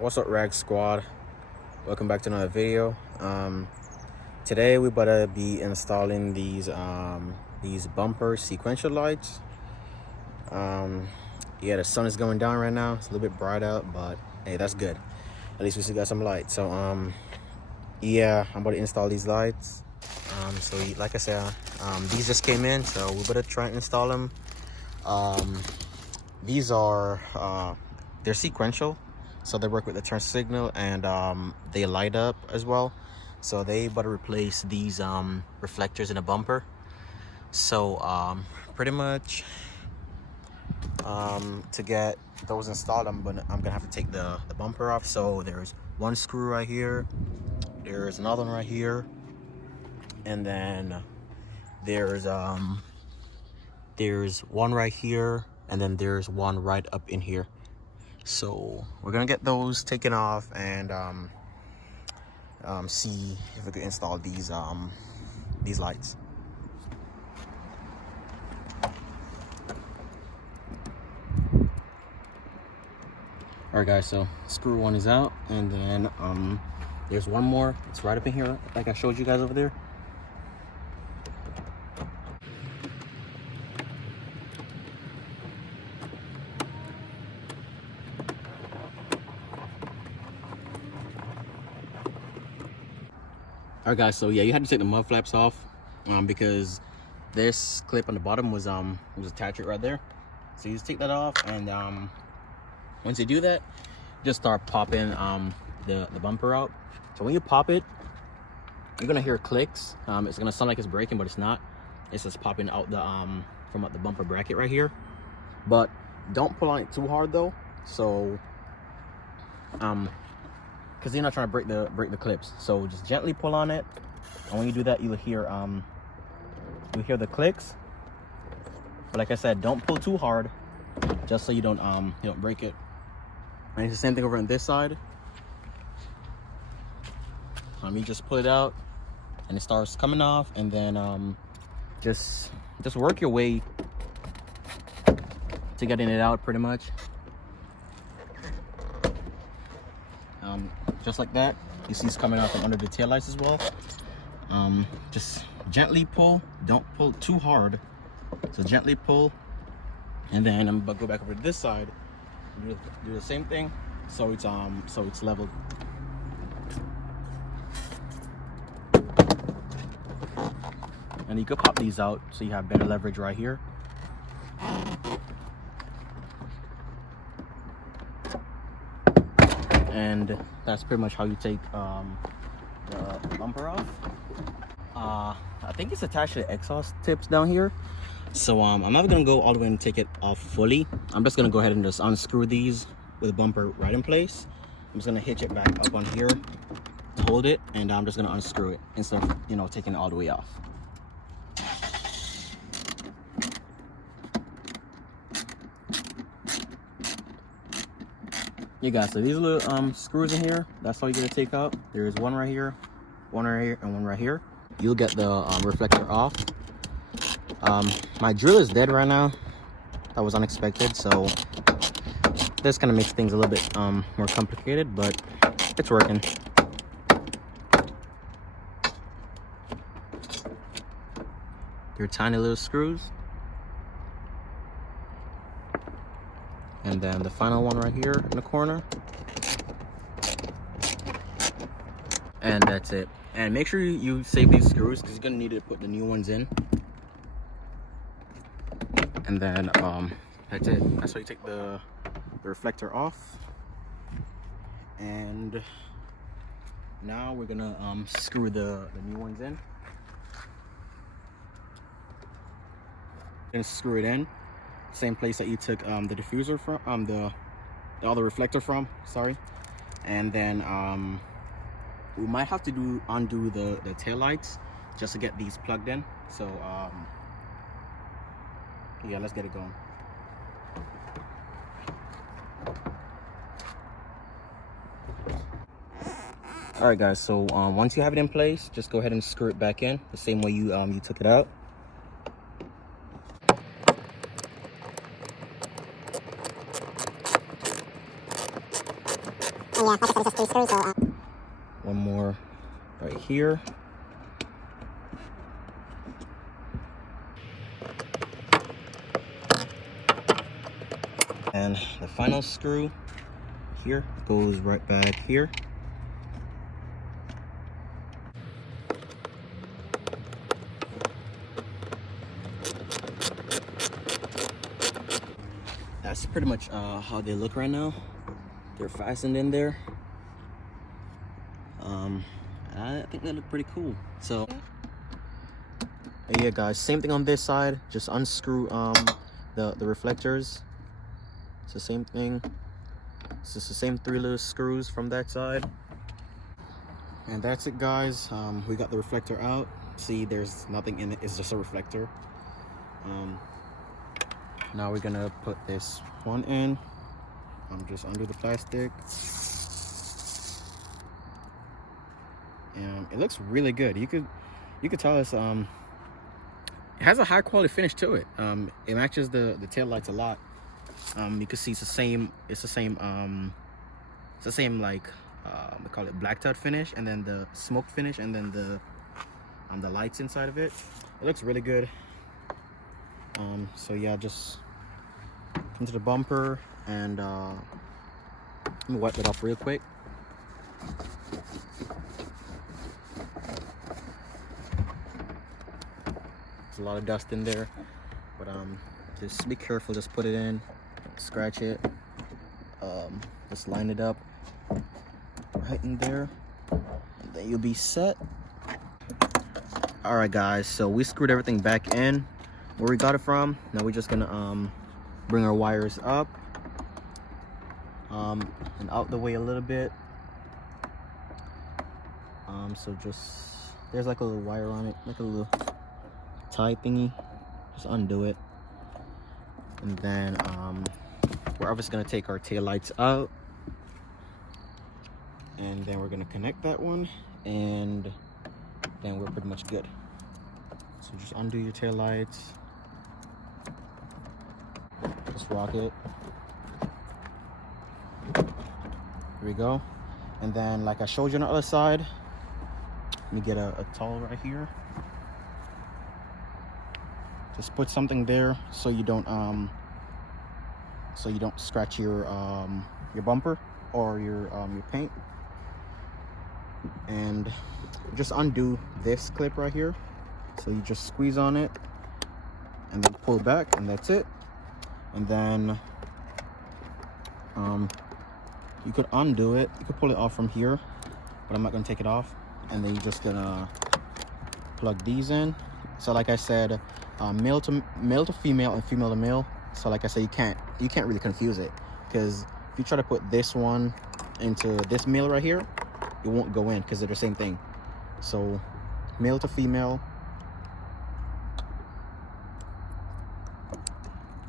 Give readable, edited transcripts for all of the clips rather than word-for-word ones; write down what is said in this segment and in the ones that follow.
What's up, Rag Squad? Welcome back to another video. Today we about to be installing these bumper sequential lights. Yeah, the sun is going down right now. It's a little bit bright out, but hey, that's good. At least we still got some light. So yeah, I'm about to install these lights. So like I said, these just came in, so we better try and install them. These are they're sequential, so they work with the turn signal, and they light up as well. So they better replace these reflectors in a bumper. So pretty much to get those installed, I'm gonna have to take the bumper off. So there's one screw right here, there's another one right here, and then there's one right here, and then there's one right up in here. So we're gonna get those taken off and see if we can install these lights. All right, guys. So screw one is out, and then there's one more. It's right up in here, like I showed you guys over there. All right, guys. So yeah, you had to take the mud flaps off because this clip on the bottom was attached right there. So you just take that off, and once you do that, just start popping the bumper out. So when you pop it, you're gonna hear clicks. It's gonna sound like it's breaking, but it's not. It's just popping out the from out the bumper bracket right here. But don't pull on it too hard though. So because you're not trying to break the clips. So just gently pull on it, and when you do that, you'll hear the clicks. But like I said, don't pull too hard, just so you don't break it. And it's the same thing over on this side. You just pull it out, and it starts coming off, and then just work your way to getting it out, pretty much. Just like that. You see it's coming out from under the taillights as well. Just gently pull. Don't pull too hard. So gently pull, and then I'm gonna go back over to this side. Do the same thing. So it's leveled. And you could pop these out so you have better leverage right here. And that's pretty much how you take the bumper off. I think it's attached to the exhaust tips down here. So I'm not gonna go all the way and take it off fully. I'm just gonna go ahead and just unscrew these with the bumper right in place. I'm just gonna hitch it back up on here to hold it, and I'm just gonna unscrew it instead of taking it all the way off. You guys, so these little screws in here, that's all you're gonna take out. There's one right here, one right here, and one right here. You'll get the reflector off. My drill is dead right now. That was unexpected, so this kind of makes things a little bit more complicated, but it's working. Your tiny little screws. And then the final one right here in the corner. And that's it. And make sure you save these screws, because you're gonna need to put the new ones in. And then that's it. That's how you take the reflector off. And now we're gonna screw the new ones in. Gonna screw it in. Same place that you took the diffuser from, the other reflector from, sorry. And then we might have to undo the taillights just to get these plugged in. So yeah, let's get it going. All right, guys, so once you have it in place, just go ahead and screw it back in the same way you took it out. One more right here. And the final screw here goes right back here. That's pretty much how they look right now. They're fastened in there. I think they look pretty cool. So yeah guys, same thing on this side. Just unscrew the reflectors. It's the same thing. It's just the same 3 little screws from that side. And that's it guys. We got the reflector out. See, there's nothing in it, it's just a reflector. Now we're gonna put this one in. Just under the plastic. And it looks really good. You could tell it's it has a high quality finish to it. It matches the taillights a lot. You can see it's the same like we call it black tud finish, and then the smoke finish, and then the lights inside of it. It looks really good. So yeah, just into the bumper, and let me wipe it off real quick. There's a lot of dust in there, but just be careful. Just put it in, scratch it, just line it up right in there, and then you'll be set. All right guys, so we screwed everything back in where we got it from. Now we're just gonna bring our wires up and out the way a little bit. So just, there's like a little wire on it, like a little tie thingy. Just undo it, and then we're obviously gonna take our tail lights out, and then we're gonna connect that one, and then we're pretty much good. So just undo your tail lights. Just rock it. Here we go. And then, like I showed you on the other side, let me get a towel right here. Just put something there so you don't scratch your bumper or your paint. And just undo this clip right here. So you just squeeze on it and then pull back, and that's it. And then you could undo it, you could pull it off from here, but I'm not gonna take it off. And then you're just gonna plug these in. So like I said, male to female and female to male. So like I said, you can't really confuse it, because if you try to put this one into this male right here, it won't go in because they're the same thing. So male to female.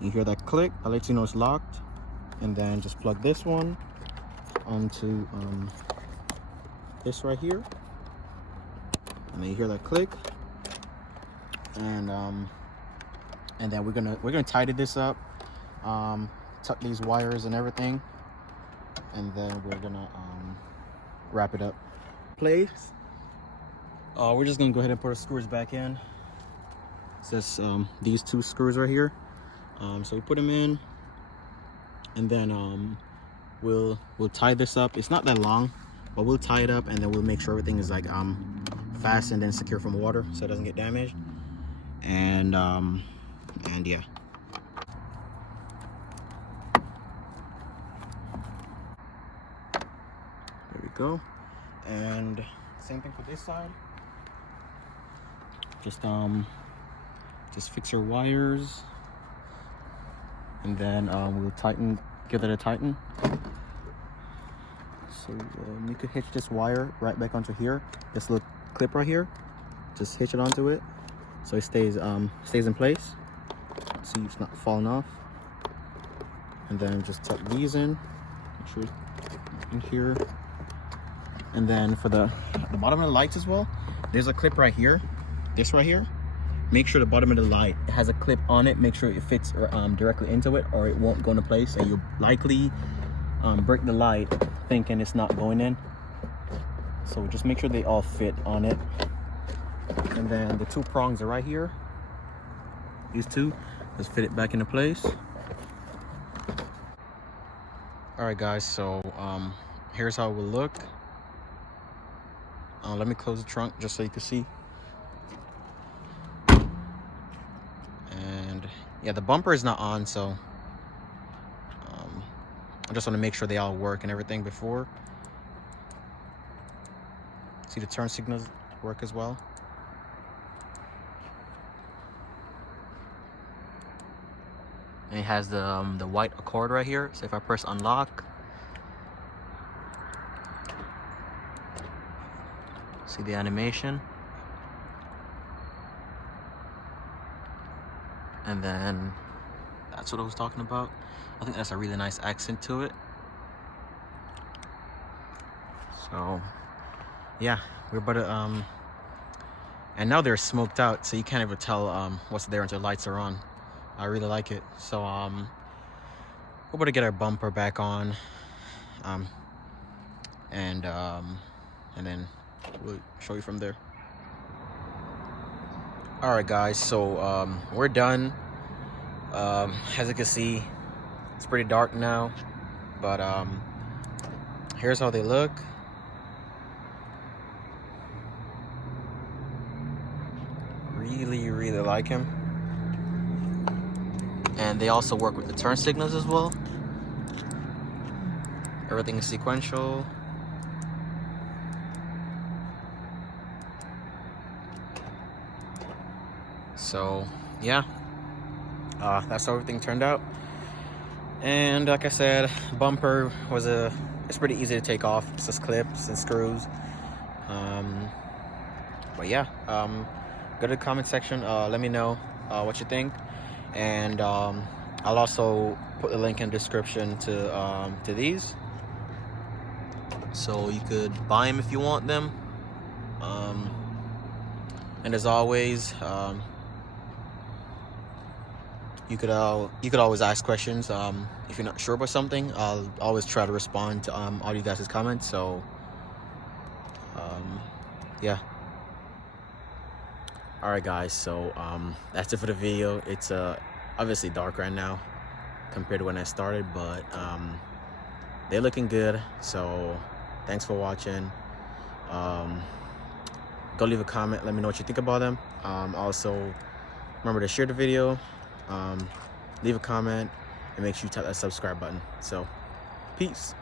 You hear that click, that lets you know it's locked. And then just plug this one onto this right here, and then you hear that click. And then we're gonna tidy this up, tuck these wires and everything, and then we're gonna wrap it up. Place. We're just gonna go ahead and put our screws back in. It's just these 2 screws right here. So we put them in, and then we'll tie this up. It's not that long, but we'll tie it up, and then we'll make sure everything is like fastened and secure from water, so it doesn't get damaged. And yeah. There we go. And same thing for this side. Just fix your wires, and then we'll give it a tighten. So you could hitch this wire right back onto here, this little clip right here. Just hitch it onto it so it stays in place, so it's not falling off. And then just tuck these in, make sure in here. And then for the bottom of the lights as well, there's a clip right here, this right here. Make sure the bottom of the light has a clip on it. Make sure it fits directly into it, or it won't go into place, and you'll likely break the light thinking it's not going in. So just make sure they all fit on it. And then the 2 prongs are right here. These 2, let's fit it back into place. All right, guys, so here's how it will look. Let me close the trunk just so you can see. And yeah, the bumper is not on, so I just want to make sure they all work and everything before. See, the turn signals work as well. And it has the white accord right here. So if I press unlock, see the animation. And then that's what I was talking about. I think that's a really nice accent to it. So yeah, we're about to and now they're smoked out, so you can't ever tell what's there until lights are on. I really like it. So we're about to get our bumper back on, and then we'll show you from there. All right, guys, so we're done. As you can see, it's pretty dark now, but here's how they look. Really like him. And they also work with the turn signals as well. Everything is sequential. So yeah, that's how everything turned out. And like I said, bumper was it's pretty easy to take off. It's just clips and screws. But yeah, go to the comment section, let me know what you think, and I'll also put the link in the description to these, so you could buy them if you want them. And as always, you could always ask questions. If you're not sure about something, I'll always try to respond to all you guys' comments. So yeah. All right, guys, so that's it for the video. It's obviously dark right now compared to when I started, but they're looking good. So thanks for watching. Go leave a comment, let me know what you think about them. Also remember to share the video, leave a comment, and make sure you tap that subscribe button. So peace.